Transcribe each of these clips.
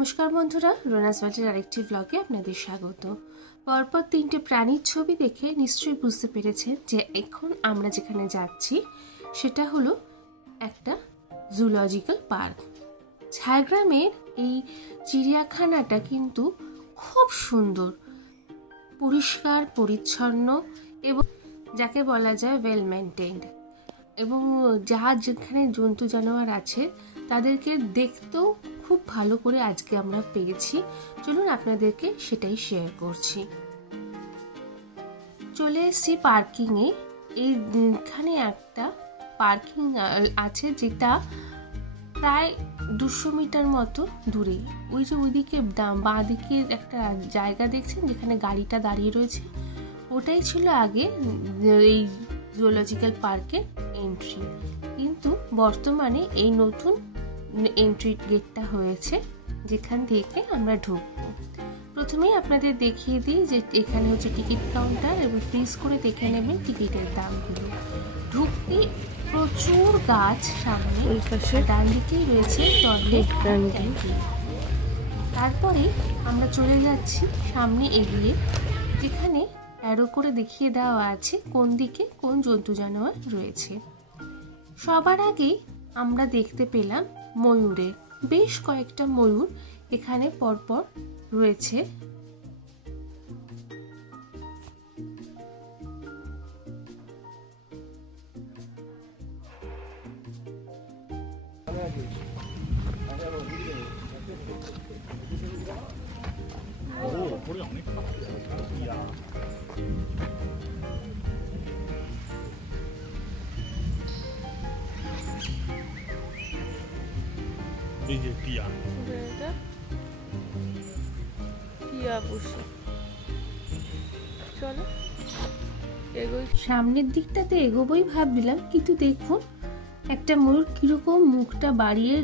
নমস্কার বন্ধুরা, রোনাস ওয়ার্ল্ডের আরেকটি ব্লগে আপনাদের স্বাগত। পরপর তিনটে প্রাণীর ছবি দেখে নিশ্চয়ই বুঝতে পেরেছেন যে এখন আমরা যেখানে যাচ্ছি সেটা হলো একটা জুলজিক্যাল পার্ক। ঝাড়গ্রামের এই চিড়িয়াখানাটা কিন্তু খুব সুন্দর, পরিষ্কার পরিচ্ছন্ন এবং যাকে বলা যায় ওয়েল মেনটেন্ড, এবং যেখানে জন্তু জানোয়ার আছে তাদেরকে দেখতেও খুব ভালো করে আজকে আমরা পেয়েছি। চলুন আপনাদেরকে সেটাই শেয়ার করছি। চলে এসেছি পার্কিংয়ে। এইখানে একটা পার্কিং আছে যেটা প্রায় 200 মিটার মতো দূরে। ওই যে ওইদিকে বাঁ দিকে একটা জায়গা দেখছেন যেখানে গাড়িটা দাঁড়িয়ে রয়েছে, ওটাই ছিল আগে এই জুলজিক্যাল পার্কের এন্ট্রি। কিন্তু বর্তমানে এই নতুন এন্ট্রি গেটটা হয়েছে যেখান থেকে আমরা ঢুকবো। প্রথমেই আপনাদের দেখিয়ে দিই যে এখানে হচ্ছে টিকিট কাউন্টার, এবং ফ্রিজ করে দেখে নেবেন টিকিটের দামগুলো। ঢুকতে প্রচুর গাছ, সামনে ওই পাশে ডান দিকেই রয়েছে টয়লেট। তারপরে আমরা চলে যাচ্ছি সামনে এগিয়ে, যেখানে অ্যারো করে দেখিয়ে দেওয়া আছে কোন দিকে কোন জন্তু জানোয়ার রয়েছে। সবার আগে আমরা দেখতে পেলাম ময়ূরের বেশ কয়েকটা ময়ূর এখানে পরপর রয়েছে। সামনের দিকটাতে এগোবই ভাবছিলাম, কিন্তু দেখুন একটা ময়ূর কিরকম মুখটা বাড়িয়ে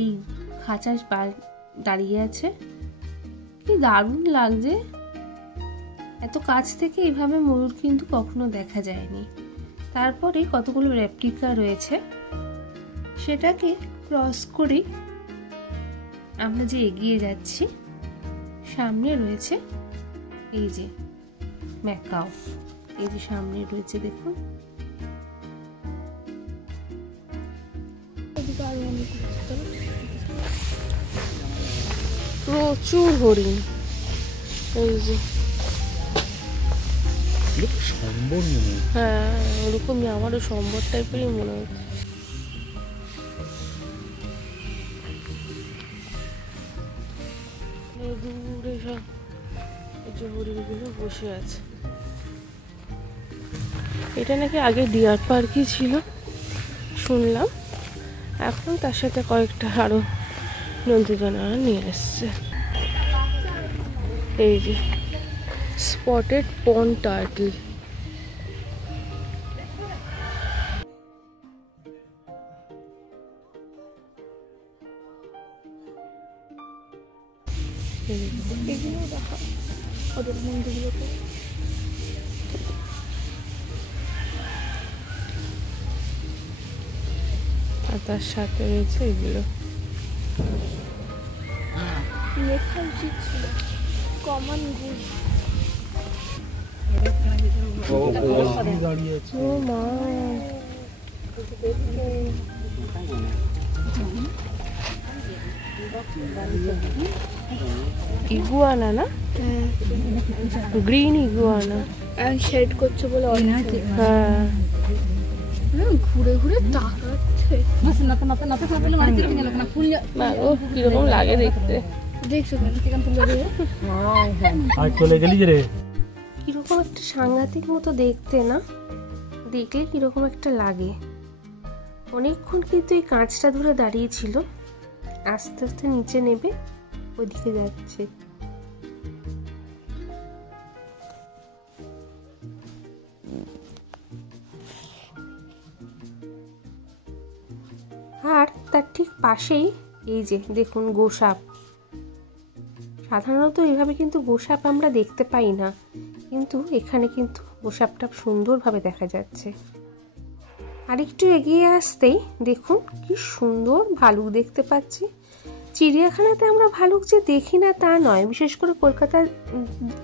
এই খাঁচায় দাঁড়িয়ে আছে, কি দারুণ লাগছে। এত কাছ থেকে এইভাবে ময়ূর কিন্তু কখনো দেখা যায়নি। তারপরে কতগুলো রেপ্লিকা রয়েছে, সেটাকে ক্রস করে আমরা যে এগিয়ে যাচ্ছি, সামনে রয়েছে এই যে ম্যাকাও, এই যে সামনে রয়েছে দেখুন। প্রচুর হরিণ, এই যে সম্বর, হ্যাঁ ওরকমই আমারও সম্বর টাইপেরই মনে হচ্ছে। দূরে সব এই যে হরিণগুলো বসে আছে। এটা নাকি আগে ডিয়ার পার্কই ছিল শুনলাম, এখন তার সাথে কয়েকটা আরো জন্তু জানোয়ার নিয়ে এসছে। এই যে স্পটেড পন্ড টার্টল, এগুলো দেখা ওদের মন্দিরগুলোতে। আর তার সাথে রয়েছে এগুলো। লেখা উচিত ছিল কমন গুড। ও মা, ইগুয়ানা না, গ্রিন ইগুয়ানা শেড করছে বলে। হ্যাঁ ঘুরে ঘুরে তাকাচ্ছে, কিরকম লাগে দেখতে। কিরকম একটা সাংঘাতিক মতো দেখতে না, দেখলে কিরকম একটা লাগে। অনেকক্ষণ কিন্তু এই কাঁচটা ধরে দাঁড়িয়েছিল, আস্তে আস্তে নিচে নেবে, ওইদিকে যাচ্ছে। আর তার ঠিক পাশেই এই যে দেখুন গোসাপ। সাধারণত এইভাবে কিন্তু গোসাপ আমরা দেখতে পাই না, কিন্তু এখানে কিন্তু গোসাপটা সুন্দরভাবে দেখা যাচ্ছে। আরেকটু এগিয়ে আসতেই দেখুন কি সুন্দর ভালুক দেখতে পাচ্ছি। চিড়িয়াখানাতে আমরা ভালুক যে দেখি না তা নয়, বিশেষ করে কলকাতার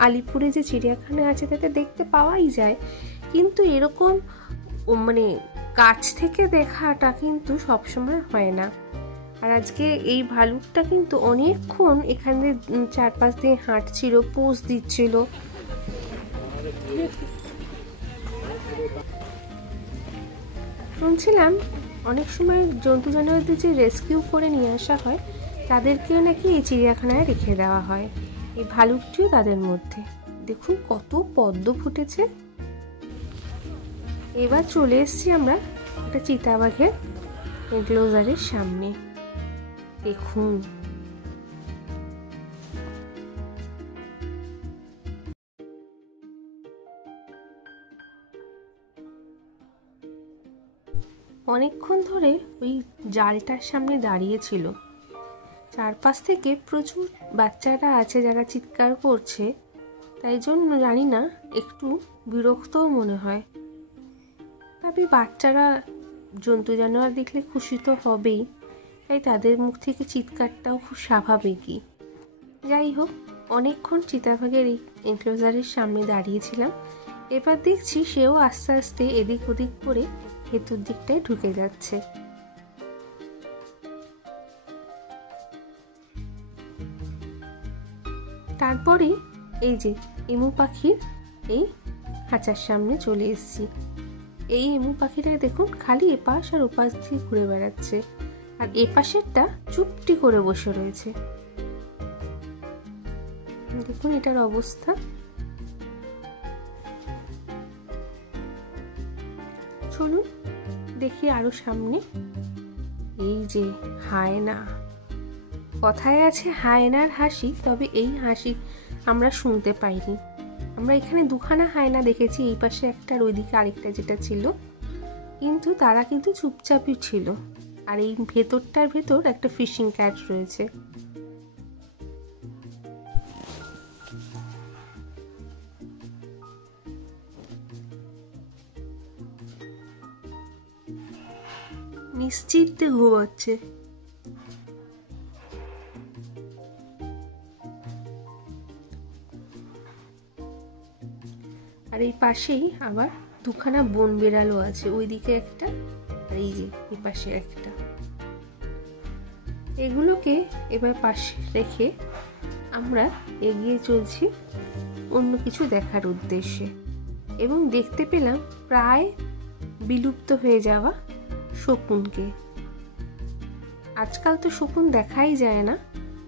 আলিপুরে যে চিড়িয়াখানা আছে তাতে দেখতে পাওয়াই যায়, কিন্তু এরকম মানে কাছ থেকে দেখাটা কিন্তু সবসময় হয় না। আর আজকে এই ভালুকটা কিন্তু অনেকক্ষণ এখানে চারপাশ দিয়ে হাঁটছিল, পোজ দিচ্ছিল। শুনছিলাম অনেক সময় জন্তু জানোয়ারদের যে রেস্কিউ করে নিয়ে আসা হয় তাদেরকেও নাকি এই চিড়িয়াখানায় রেখে দেওয়া হয়। এই ভালুকটিও তাদের মধ্যে। দেখুন কত পদ্ম ফুটেছে। এবার চলে এসেছি আমরা একটা চিতাবাঘের এনক্লোজারের সামনে। দেখুন অনেকক্ষণ ধরে ওই জালটার সামনে দাঁড়িয়েছিল। চারপাশ থেকে প্রচুর বাচ্চারা আছে যারা চিৎকার করছে, তাই জন্য জানি না একটু বিরক্তও মনে হয়। তবে বাচ্চারা জন্তু জানোয়ার দেখলে খুশি তো হবেই, তাই তাদের মুখ থেকে চিৎকারটাও খুব স্বাভাবিকই। যাই হোক, অনেকক্ষণ চিতাবাঘের এই এনক্লোজারের সামনে দাঁড়িয়েছিলাম। এবার দেখছি সেও আস্তে আস্তে এদিক ওদিক করে ভেতর দিকটায় ঢুকে যাচ্ছে। তারপরে এই যে এমু পাখির এই খাঁচার সামনে চলে এসেছি। এই এমু পাখিটা দেখুন খালি এপাশ আর ওপাশ দিয়ে ঘুরে বেড়াচ্ছে, আর এপাশেরটা চুপটি করে বসে রয়েছে। দেখুন এটার অবস্থা। চলুন দেখি আরো সামনে। এই যে হায়না, কথায় আছে হায়নার হাসি, তবে এই হাসি আমরা শুনতে পাইনি। আমরা এখানে দুখানা হায়না দেখেছি, এই পাশে একটা আর ওইদিকে আরেকটা যেটা ছিল, কিন্তু তারা কিন্তু চুপচাপই ছিল। আর এই ভেতরটার ভেতর একটা ফিশিং ক্যাট রয়েছে। নিশ্চিন্তে ঘুমাচ্ছে। আর এই পাশেই আবার দুখানা বন বিড়ালও আছে, ওইদিকে একটা আর এই যে এই পাশে একটা। এগুলোকে এবার পাশে রেখে আমরা এগিয়ে চলছি অন্য কিছু দেখার উদ্দেশ্যে, এবং দেখতে পেলাম প্রায় বিলুপ্ত হয়ে যাওয়া শকুনকে। আজকাল তো শকুন দেখাই যায় না,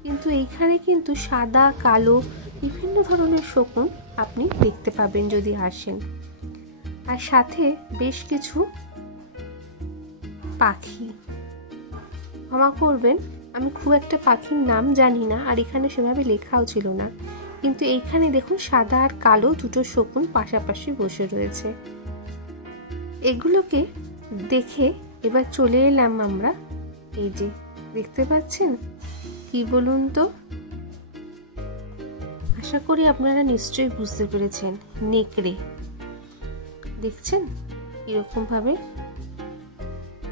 কিন্তু এইখানে কিন্তু সাদা কালো বিভিন্ন ধরনের শকুন আপনি দেখতে পাবেন যদি আসেন। আর সাথে বেশ কিছু পাখি। ক্ষমা করবেন, আমি খুব একটা পাখির নাম জানি না, আর এখানে সেভাবে লেখাও ছিল না, কিন্তু এইখানে দেখুন সাদা আর কালো দুটো শকুন পাশাপাশি বসে রয়েছে। এগুলোকে দেখে এবার চলে এলাম আমরা, এই যে দেখতে পাচ্ছেন কি বলুন তো, আশা করি আপনারা নিশ্চয়ই বুঝতে পেরেছেন, নেকড়ে। দেখছেন এরকম ভাবে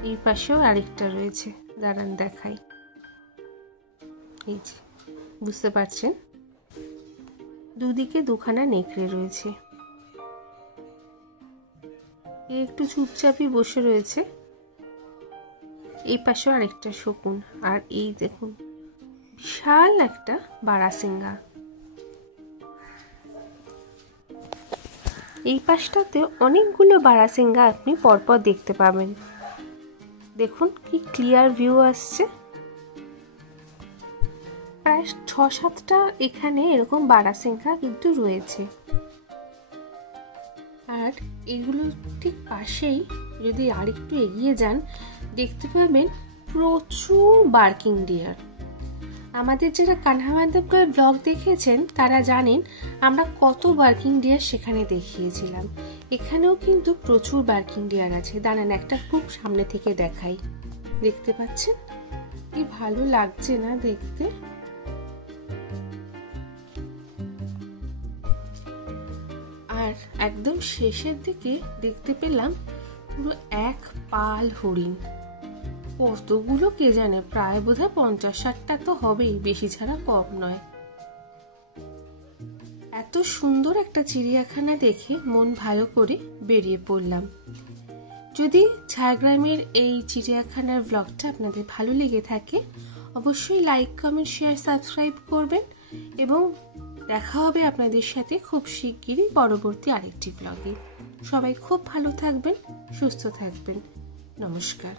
এই পাশেও আরেকটা রয়েছে, দাঁড়ান দেখাই। এই যে বুঝতে পারছেন, দুদিকে দুখানা নেকড়ে রয়েছে। একটু চুপচাপই বসে রয়েছে। এই পাশেও আরেকটা শকুন, আর এই দেখুন বিশাল একটা বারাসিঙ্গা। এই পাশটাতে অনেকগুলো বারাসিঙ্গা আপনি পরপর দেখতে পাবেন। দেখুন কি ক্লিয়ার ভিউ আসছে। প্রায় ৬-৭টা এখানে এরকম বারাসিঙ্গা কিন্তু রয়েছে। আর এগুলো ঠিক পাশেই যদি আরেকটু এগিয়ে যান দেখতে পাবেন প্রচুর বার্কিং ডিয়ার। আমাদের যারা কানহামাধবগড় ব্লগ দেখেছেন তারা জানেন আমরা কত বার্কিং ডিয়ার সেখানে দেখিয়েছিলাম। এখানেও কিন্তু প্রচুর বার্কিং ডিয়ার আছে। দাঁড়ান একটা খুব সামনে থেকে দেখাই। দেখতে পাচ্ছেন কি ভালো লাগছে না দেখতে। আর একদম শেষের দিকে দেখতে পেলাম পুরো এক পাল হরিণ। কতগুলো কে জানে, প্রায় বোধহয় 50-60টা তো হবেই, বেশি ছাড়া কম নয়। এত সুন্দর একটা চিড়িয়াখানা দেখে মন ভালো করে বেরিয়ে পড়লাম। যদি ঝাড়গ্রামের এই চিড়িয়াখানার ব্লগটা আপনাদের ভালো লেগে থাকে অবশ্যই লাইক, কমেন্ট, শেয়ার, সাবস্ক্রাইব করবেন এবং দেখা হবে আপনাদের সাথে খুব শিগগিরই পরবর্তী আরেকটি ব্লগে। সবাই খুব ভালো থাকবেন, সুস্থ থাকবেন। নমস্কার।